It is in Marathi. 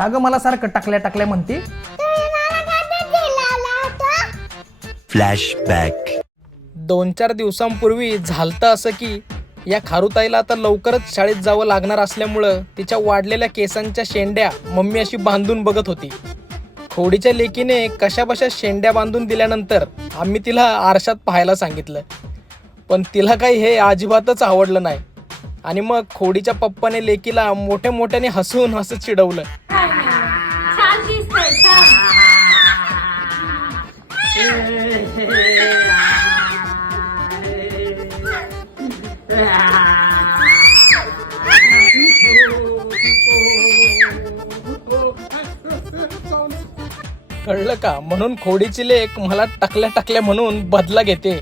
का ग मला सारखं टाकल्या टाकल्या म्हणते? फ्लॅशबॅक. 2-4 दिवसांपूर्वी झालतं असं की या खारुताईला आता लवकरच शाळेत जावं लागणार असल्यामुळं तिच्या वाढलेल्या केसांच्या शेंड्या मम्मी अशी बांधून बघत होती. खोडीच्या लेकीने कशाबशा शेंड्या बांधून दिल्यानंतर आम्ही तिला आरशात पाहायला सांगितलं, पण तिला काही हे अजिबातच आवडलं नाही. आणि मग खोडीच्या पप्पाने लेकीला मोठ्या मोठ्याने हसून हसत चिडवलं. छान दिसतंय, छान. कळलं का? म्हणून खोडीची लेक मला टाकल्या टाकल्या म्हणून बदला घेते.